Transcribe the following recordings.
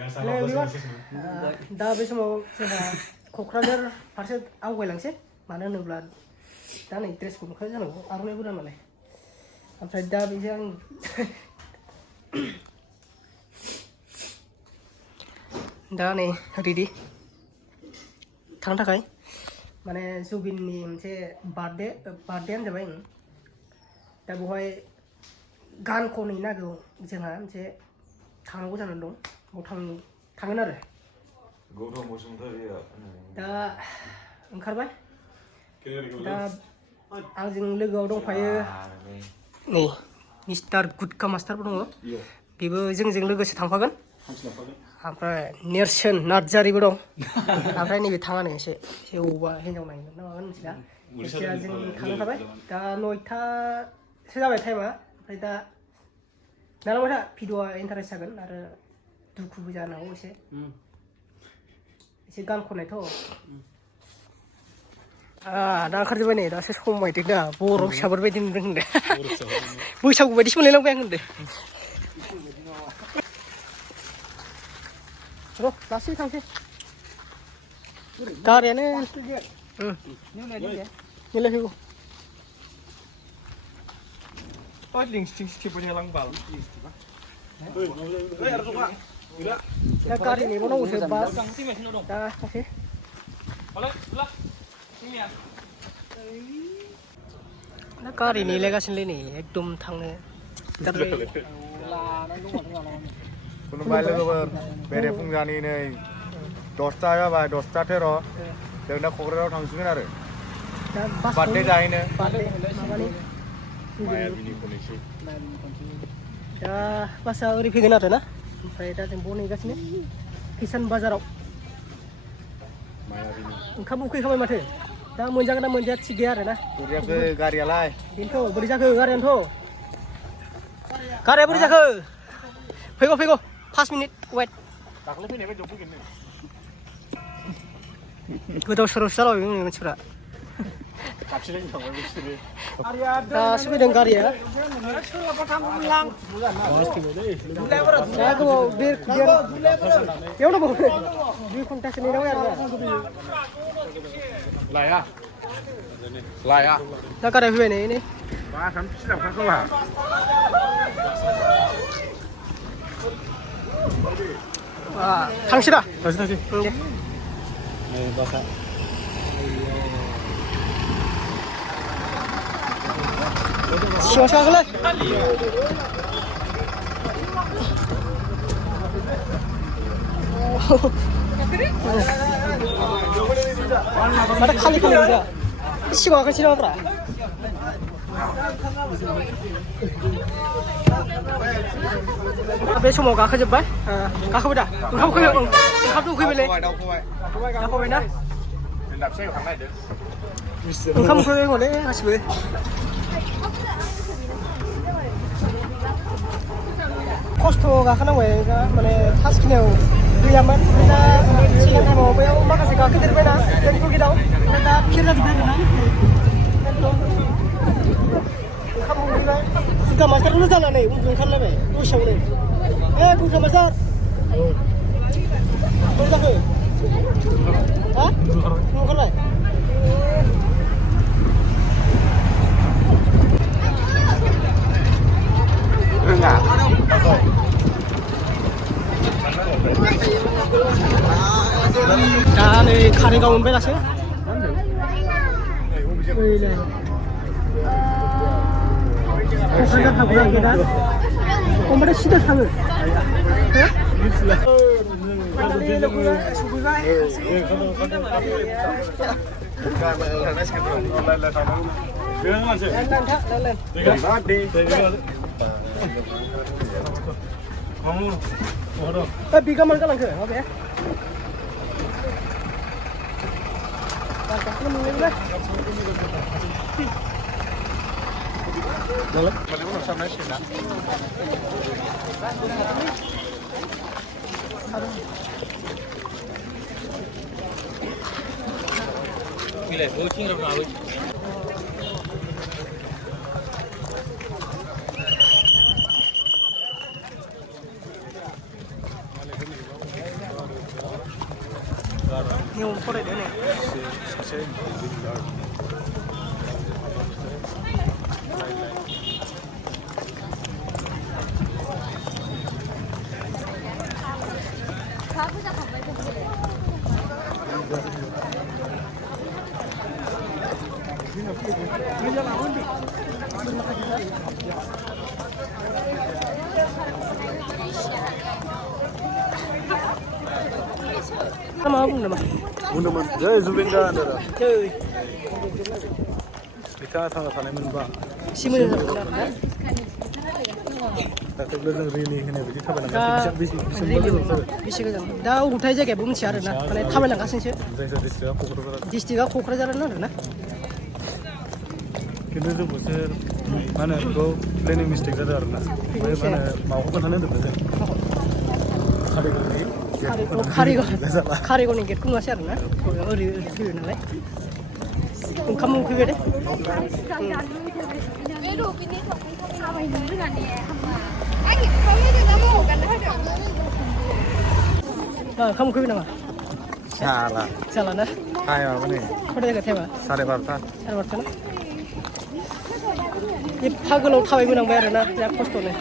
दा बे समाव जोंहा क'क्राझार फारसे आवगायलांसै मानो होनोब्ला दा नै ड्रेसखौ नुखायो जानांगौ आर'नाइ गोदान नालाय ओमफ्राय दा बेजों आं दा नै रेडि थांनो थाखाय माने जुबिननि मोनसे बार्थडेआनो जाबाय दा बेवहाय गान खनै नांगौ जोंहा मोनसे थांनांगौ जानानै दं बाव थांगोन आरो दा ओंखारबाय दा आंजों लोगोआव दंफायो नै मिस्टार गुदका मास्टारबो दङ बेबो जोंजों लोगोसे थांफागोन ओमफ्राय नेरसोन नार्जारिबो दं ओमफ्राय नैबे थाङानो एसे अबावबा हिन्जाव नायगोन ना मागोन मिथिला जायखिजाया जों थांखाबाय दा 9थासो जाबाय टाइमा ओमफ्राय दा नालांबाय था भिडिअआ इन्टारेस्ट जागोन आरो दुखुबो जानो हागौ एसे गान खननायथ' दा ओंखारजोब्बाय नै दासो समायदों दा बर' फिसाफोर बायदि नुदों होनदों बैसागु बायदि सोलायलांबाय आं होनदों र' लासै थांसै गारियानो मिलायफैगौ दा गारि नेबावनांगौसो बास दा थांसै दा गारि नेलायगासिनोलै नै एकदम थांनो खुलुमबाय लोगोफोर बेरेफुंजानि नै 10ता जाबाय 10ता 13 जों दा क'क्राझाराव थांसिगोन आरो बार्थडे जाहैनो दा बासआ ओरै फैगोन आरो ना ओमफ्राय दा जों बाव नेगासिनो किसान बाजाराव ओंखाम उखैखाबाय माथो दा मोनजागोन ना मोनजाया थिग गैया आरो ना गारियालाय बेनोथ' बोरै जाखो गारियानोथ' गारिया बोरै जाखो फैगौ 5 मिनिट वेट दाख्लै फैनाय बायदियाव फैगोन गोदाव सोरावसो जालाबायबाय मानसिफ्रा दासो फैदों गारिया दा गोबाव बेयाव दङ 2 घन्टासो नेनांबाय आरो लाया दा गारिया फैबाय नै थांसै दा थांसै दे सिङावसो गाखोलै माथो खालि गोजा सिगाङाव गाखोनोसै नामाब्रा बे समाव गाखोजोब्बाय गाखोबाय दा ओंखामथ' उखैबायलै गाखोबाय ना ओंखाम उखैबाय हले गासिबो खस्थ' गाखोनांबाय दा माने फार्स्ट खिनियाव गैयामोन दा सिगां टाइमाव बैयाव माखासे गाखोदेरबायना टेक्न'गिटाव ओमफ्राय दा फिर जाजोब्बाय आरोना ओंखाम उखैबाय गुदका मास्टारखौनो जानानै उन्दु ओंखारलायबाय दसेयावनो गुदका मास्टार बोरै जाखो हा ओंखारबाय रोङा दा नै कारिगाव मोनबाय दासो क'क्राझार थांगोन दा ओमफ्राय सिदा थाङो बिगा मान गालांखो माबाया नियम फरायदो नै मा बुंदों मा बुंदोंमोन जै जुबिन गार्ग जै बिथाङा थांना थानायमोनबा एसे मोजां जागौमोन आरोना दाख्लैबो जों रिलि होनाय बायदि थाबायलांगासिनो बेसेबांबा गोजान जाबाय बेसे गोजान दा अबेथाय जायगायाबो मिथिया आरोना माने थाबायलांगासिनोसो जायखिया डिस्ट्रिक्टआ क'क्राझार डिस्ट्रिक्टआ क'क्राझारानो आरोना खिन्थु जोंखौसो मा होनो बेखौ प्लेनिं मिस्टेक जादों आरोना ओमफ्राय मा होनो माबाखौ खोन्थानो होन्दोंमोन जों कारिगावनि गेटखौ नुवासै आरोना ओरै फैबाय नालाय ओंखाम उखैबाय दे ओंखाम उखैबाय नामा जाला ना टाइमाबो नै खयथा जायगा टाइमा 12:30 ना एफा गोलाव थाबायबोनांबाय आरोना बिराद खस्थ'नो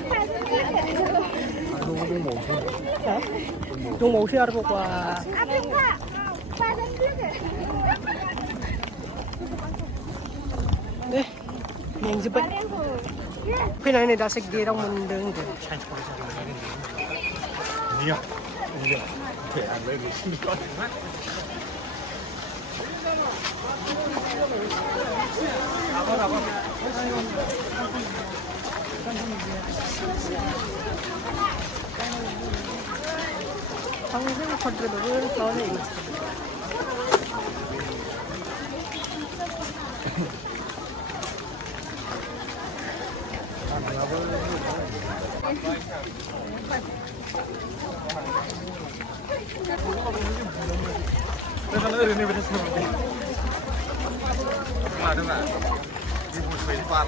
दंबावोसो आरोबाव दे मेंजोब्बाय फैनानै नै दासो गेटआव मोनदों होनदों साइन्स थांजों खद्रेबाबो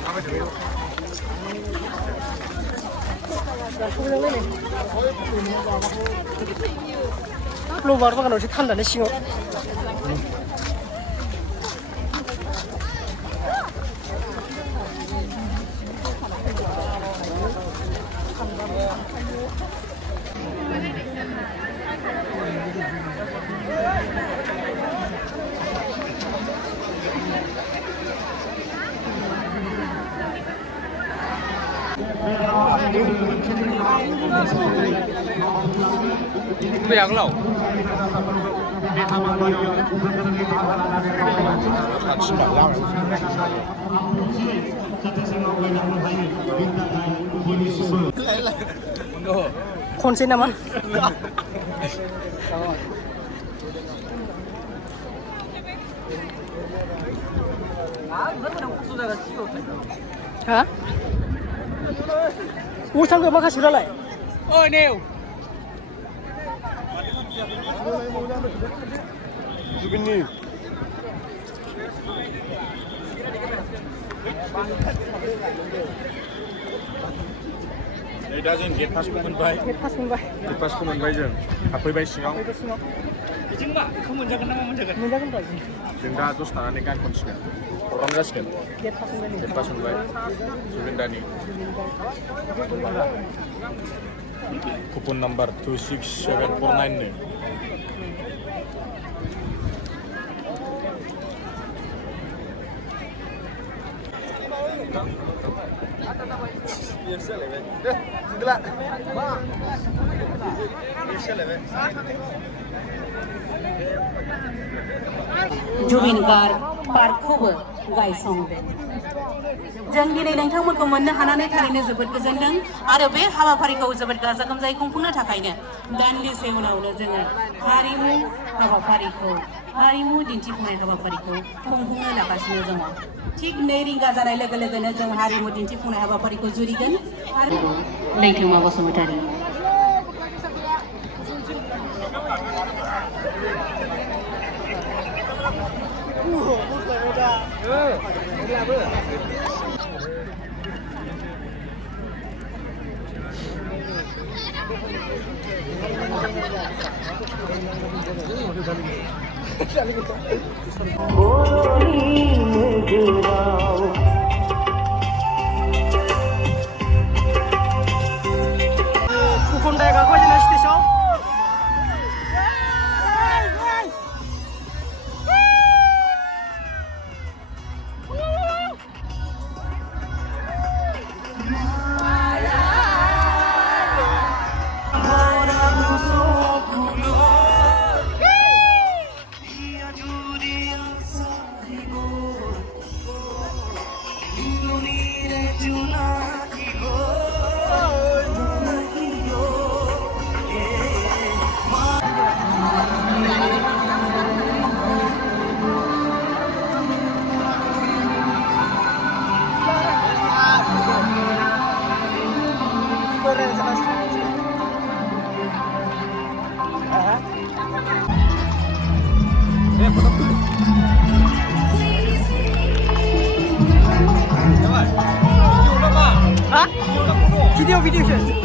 माबा जायो लबार बागानावसो थान्दालै सिङाव बेयाव खनसे नामा हा अ थांगो माखासेफ्रालाय अ नेव जुबिननि दा जों गेट पासखौ मोनबाय जों हाबफैबाय सिङाव बिदिनोबा बेखौ मोनजागोन ना मा मोनजागोन जों दा दसे थानानै गान खनसिगोन प्रग्राम जासिगोन गेट पास मोनबाय जुबिनदानि कुपन नाम्बार 26749 नो जुबिन गार्ग पार्कखौबो गायसंदों जों दिनै नोंथांमोनखौ मोननो हानानै थारैनो जोबोद गोजोनदों आरो बे हाबाफारिखौ जोबोद गाजा गोमजायै खुंफुंनो थाखायनो दान्दिसे उनावनो जोङो हारिमु दिन्थिफुंनाय हाबाफारिखौ खुंफुंनो लागासिनो दङ थिग 2 रिंगा जानाय लोगो लोगोनो जों हारिमु दिन्थिफुंनाय हाबाफारिखौ जुरिगोन लैथोमा Basumatary Kukunday gakoy na station. Video siya.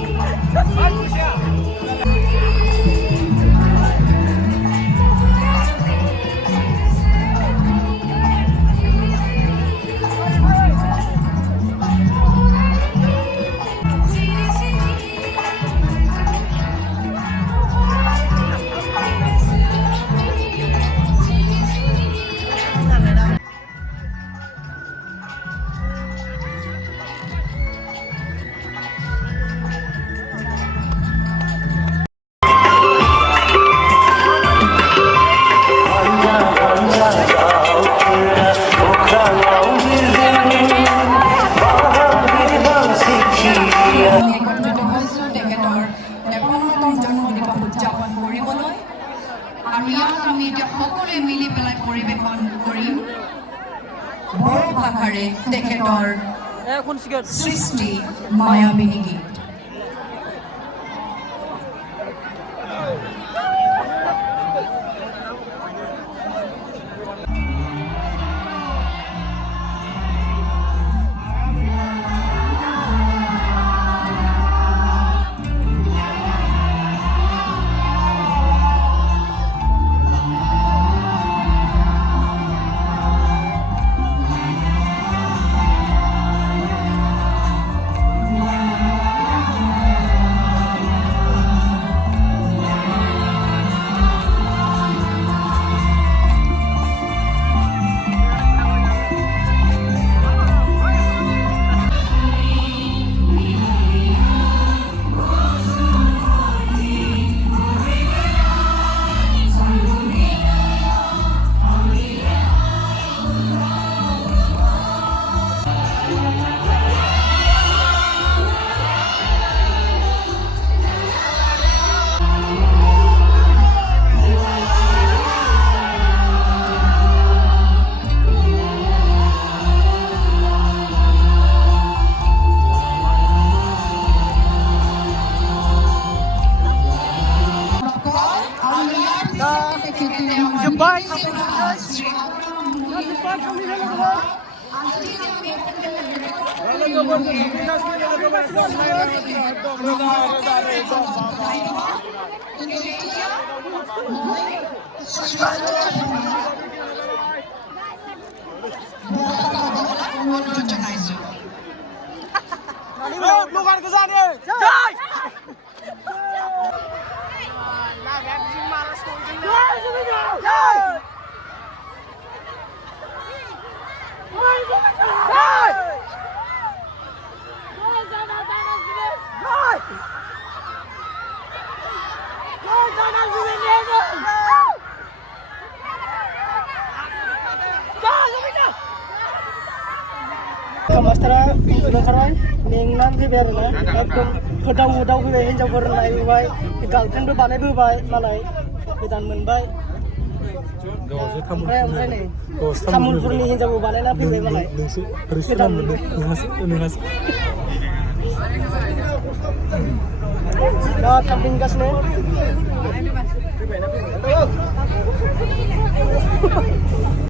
সৃষ্টি মায়াবিনী গীত Bukan ke sana. Kamastara oंखारबाय मेंनानै फैबाय आरोना एकदम होदाव होदाव फैबाय हिनजावफोर नायबोबाय गार्लफ्रेन्डबो बानायबोबाय मालाय गोदान मोनबाय ओमफ्राय नै तामुलपुरनि हिनजावबो बानायना फैबाय मालाय गोदान मोनबाय दा थांफिनगासिनो